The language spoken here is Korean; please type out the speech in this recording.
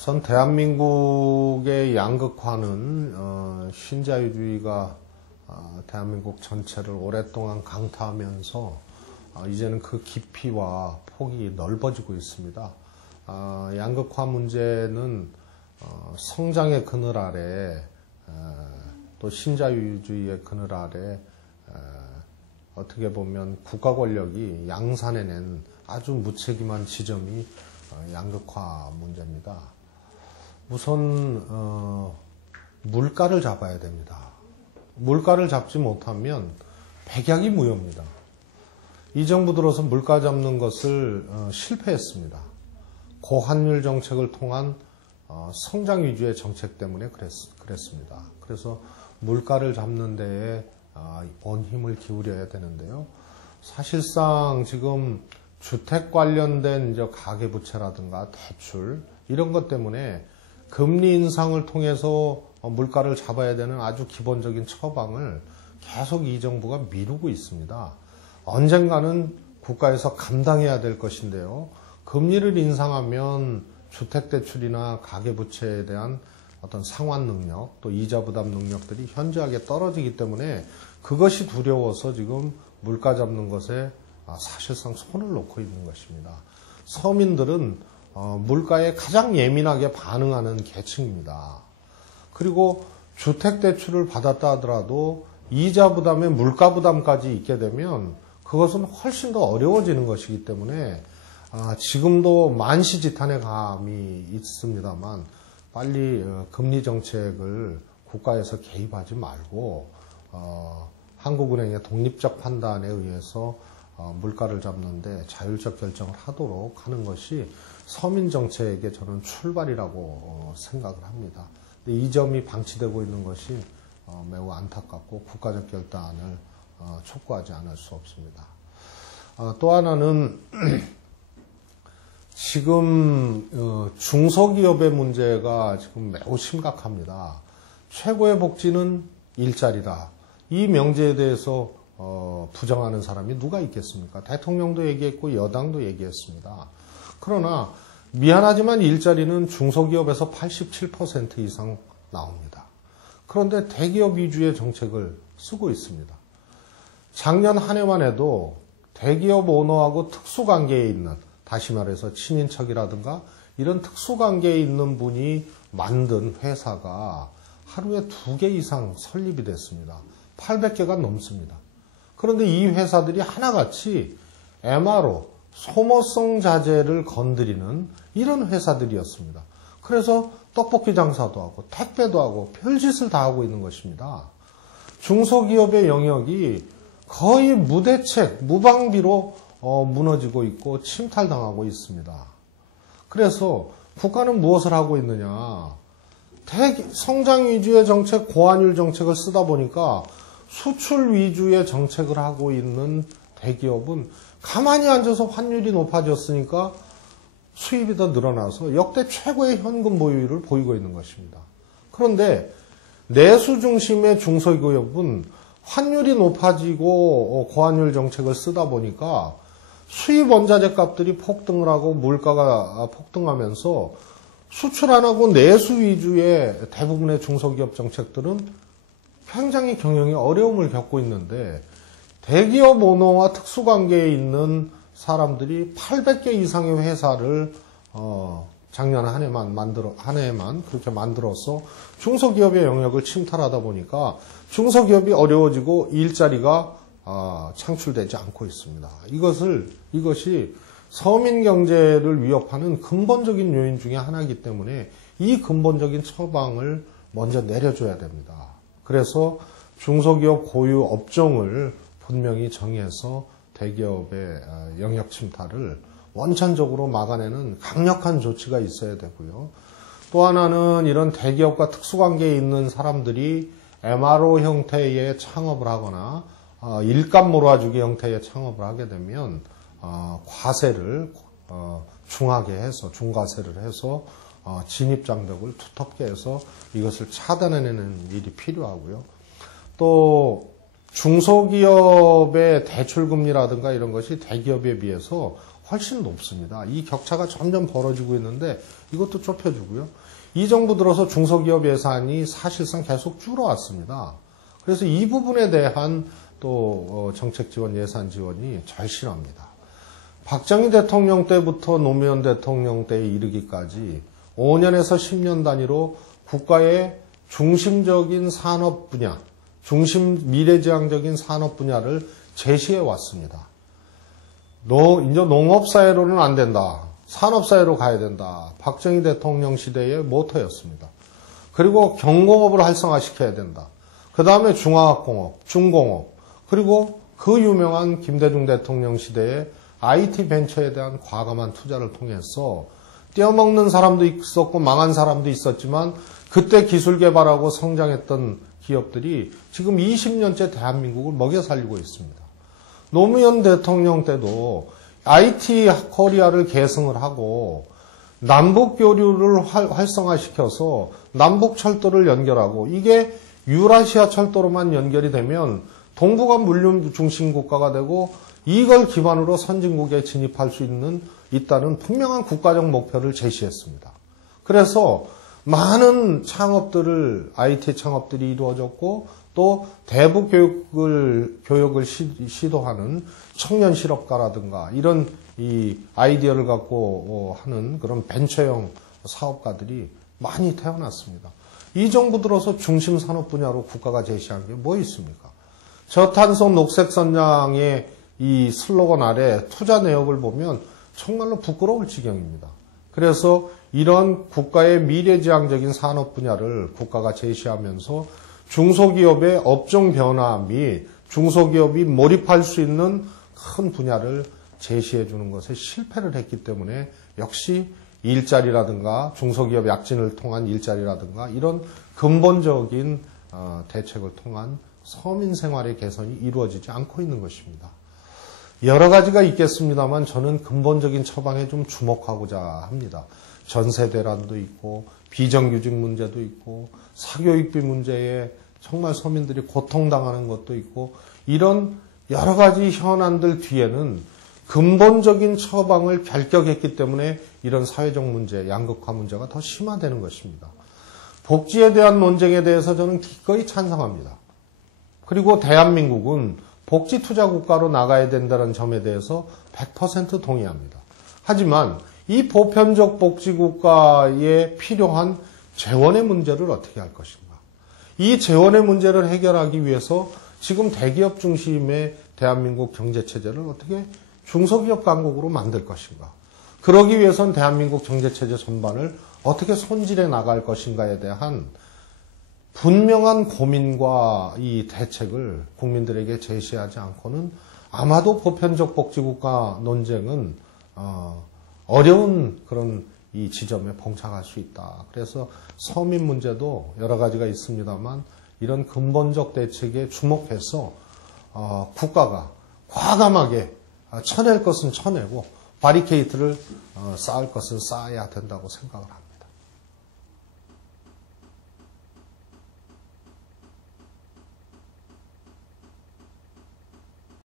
우선 대한민국의 양극화는 신자유주의가 대한민국 전체를 오랫동안 강타하면서 이제는 그 깊이와 폭이 넓어지고 있습니다. 양극화 문제는 성장의 그늘 아래 또 신자유주의의 그늘 아래 어떻게 보면 국가 권력이 양산해낸 아주 무책임한 지점이 양극화 문제입니다. 우선 물가를 잡아야 됩니다. 물가를 잡지 못하면 백약이 무효입니다. 이 정부 들어서 물가 잡는 것을 실패했습니다. 고환율 정책을 통한 성장 위주의 정책 때문에 그랬습니다. 그래서 물가를 잡는 데에 온 힘을 기울여야 되는데요. 사실상 지금 주택 관련된 가계부채라든가 대출 이런 것 때문에 금리 인상을 통해서 물가를 잡아야 되는 아주 기본적인 처방을 계속 이 정부가 미루고 있습니다. 언젠가는 국가에서 감당해야 될 것인데요. 금리를 인상하면 주택대출이나 가계부채에 대한 어떤 상환 능력, 또 이자 부담 능력들이 현저하게 떨어지기 때문에 그것이 두려워서 지금 물가 잡는 것에 사실상 손을 놓고 있는 것입니다. 서민들은 물가에 가장 예민하게 반응하는 계층입니다. 그리고 주택대출을 받았다 하더라도 이자 부담에 물가 부담까지 있게 되면 그것은 훨씬 더 어려워지는 것이기 때문에 지금도 만시지탄의 감이 있습니다만 빨리 금리 정책을 국가에서 개입하지 말고 한국은행의 독립적 판단에 의해서 물가를 잡는데 자율적 결정을 하도록 하는 것이 서민 정책의 저는 출발이라고 생각을 합니다. 근데 이 점이 방치되고 있는 것이 매우 안타깝고 국가적 결단을 촉구하지 않을 수 없습니다. 또 하나는 지금 중소기업의 문제가 지금 매우 심각합니다. 최고의 복지는 일자리다. 이 명제에 대해서 부정하는 사람이 누가 있겠습니까? 대통령도 얘기했고 여당도 얘기했습니다. 그러나 미안하지만 일자리는 중소기업에서 87% 이상 나옵니다. 그런데 대기업 위주의 정책을 쓰고 있습니다. 작년 한 해만 해도 대기업 오너하고 특수관계에 있는, 다시 말해서 친인척이라든가 이런 특수관계에 있는 분이 만든 회사가 하루에 2개 이상 설립이 됐습니다. 800개가 넘습니다. 그런데 이 회사들이 하나같이 MRO, 소모성 자재를 건드리는 이런 회사들이었습니다. 그래서 떡볶이 장사도 하고 택배도 하고 별짓을 다 하고 있는 것입니다. 중소기업의 영역이 거의 무대책, 무방비로 무너지고 있고 침탈당하고 있습니다. 그래서 국가는 무엇을 하고 있느냐. 성장 위주의 정책, 고환율 정책을 쓰다 보니까 수출 위주의 정책을 하고 있는 대기업은 가만히 앉아서 환율이 높아졌으니까 수입이 더 늘어나서 역대 최고의 현금 보유율을 보이고 있는 것입니다. 그런데 내수 중심의 중소기업은 환율이 높아지고 고환율 정책을 쓰다 보니까 수입 원자재 값들이 폭등을 하고 물가가 폭등하면서 수출 안 하고 내수 위주의 대부분의 중소기업 정책들은 굉장히 경영에 어려움을 겪고 있는데 대기업 오너와 특수관계에 있는 사람들이 800개 이상의 회사를 작년 한 해만 그렇게 만들어서 중소기업의 영역을 침탈하다 보니까 중소기업이 어려워지고 일자리가 창출되지 않고 있습니다. 이것이 서민 경제를 위협하는 근본적인 요인 중에 하나이기 때문에 이 근본적인 처방을 먼저 내려줘야 됩니다. 그래서 중소기업 고유 업종을 분명히 정해서 대기업의 영역 침탈을 원천적으로 막아내는 강력한 조치가 있어야 되고요. 또 하나는 이런 대기업과 특수관계에 있는 사람들이 MRO 형태의 창업을 하거나 일감 몰아주기 형태의 창업을 하게 되면 과세를 중하게 해서 중과세를 해서 진입장벽을 두텁게 해서 이것을 차단해내는 일이 필요하고요. 또 중소기업의 대출금리라든가 이런 것이 대기업에 비해서 훨씬 높습니다. 이 격차가 점점 벌어지고 있는데 이것도 좁혀주고요. 이 정부 들어서 중소기업 예산이 사실상 계속 줄어왔습니다. 그래서 이 부분에 대한 또 정책 지원, 예산 지원이 절실합니다. 박정희 대통령 때부터 노무현 대통령 때에 이르기까지 5년에서 10년 단위로 국가의 중심적인 산업 분야, 미래지향적인 산업 분야를 제시해 왔습니다. 이제 농업사회로는 안 된다. 산업사회로 가야 된다. 박정희 대통령 시대의 모토였습니다. 그리고 경공업을 활성화시켜야 된다. 그 다음에 중화학공업, 중공업, 그리고 그 유명한 김대중 대통령 시대의 IT 벤처에 대한 과감한 투자를 통해서 떼어먹는 사람도 있었고 망한 사람도 있었지만 그때 기술 개발하고 성장했던 기업들이 지금 20년째 대한민국을 먹여 살리고 있습니다. 노무현 대통령 때도 IT 코리아를 계승을 하고 남북 교류를 활성화시켜서 남북 철도를 연결하고 이게 유라시아 철도로만 연결이 되면 동북아 물류 중심 국가가 되고 이걸 기반으로 선진국에 진입할 수 있다는 분명한 국가적 목표를 제시했습니다. 그래서 많은 IT 창업들이 이루어졌고 또 대북 교육을 시도하는 청년 실업가라든가 이런 이 아이디어를 갖고 하는 그런 벤처형 사업가들이 많이 태어났습니다. 이 정부 들어서 중심 산업 분야로 국가가 제시한 게 뭐 있습니까? 저탄소 녹색 선장의 이 슬로건 아래 투자 내역을 보면 정말로 부끄러울 지경입니다. 그래서 이런 국가의 미래지향적인 산업 분야를 국가가 제시하면서 중소기업의 업종 변화 및 중소기업이 몰입할 수 있는 큰 분야를 제시해 주는 것에 실패를 했기 때문에 역시 일자리라든가 중소기업 약진을 통한 일자리라든가 이런 근본적인 대책을 통한 서민 생활의 개선이 이루어지지 않고 있는 것입니다. 여러 가지가 있겠습니다만 저는 근본적인 처방에 좀 주목하고자 합니다. 전세 대란도 있고 비정규직 문제도 있고 사교육비 문제에 정말 서민들이 고통당하는 것도 있고 이런 여러 가지 현안들 뒤에는 근본적인 처방을 결격했기 때문에 이런 사회적 문제, 양극화 문제가 더 심화되는 것입니다. 복지에 대한 논쟁에 대해서 저는 기꺼이 찬성합니다. 그리고 대한민국은 복지 투자 국가로 나가야 된다는 점에 대해서 100% 동의합니다. 하지만 이 보편적 복지 국가에 필요한 재원의 문제를 어떻게 할 것인가? 이 재원의 문제를 해결하기 위해서 지금 대기업 중심의 대한민국 경제체제를 어떻게 중소기업 강국으로 만들 것인가? 그러기 위해선 대한민국 경제체제 전반을 어떻게 손질해 나갈 것인가에 대한 분명한 고민과 이 대책을 국민들에게 제시하지 않고는 아마도 보편적 복지국가 논쟁은 어려운 그런 이 지점에 봉착할 수 있다. 그래서 서민 문제도 여러 가지가 있습니다만 이런 근본적 대책에 주목해서 국가가 과감하게 쳐낼 것은 쳐내고 바리케이트를 쌓을 것은 쌓아야 된다고 생각을 합니다.